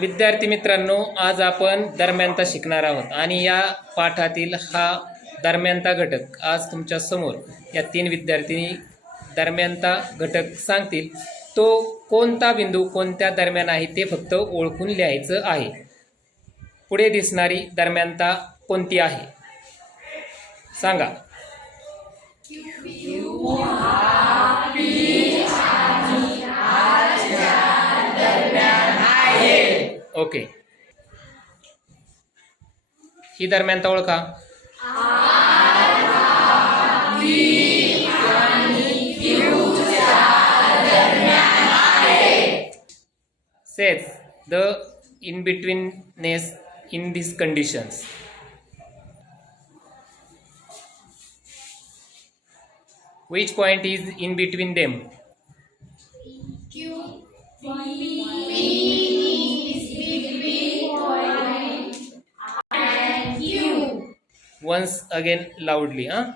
विद्यार्थी मित्रांनो, आज आपण दरम्यानता शिकणार आहोत आणि या पाठातील हा दरम्यानता घटक आज तुमच्या समोर या तीन विद्यार्थिनी दरम्यानता घटक सांगतील. तो कोणता बिंदू कोणत्या दरम्यान आहे ते फक्त ओळखून लिहायचं आहे. पुढे दिसणारी दरम्यानता कोणती आहे सांगा. ओके, ही दरम्यानता ओळखा. says the in-betweenness in these conditions. Which point is in between them? Once again loudly, huh?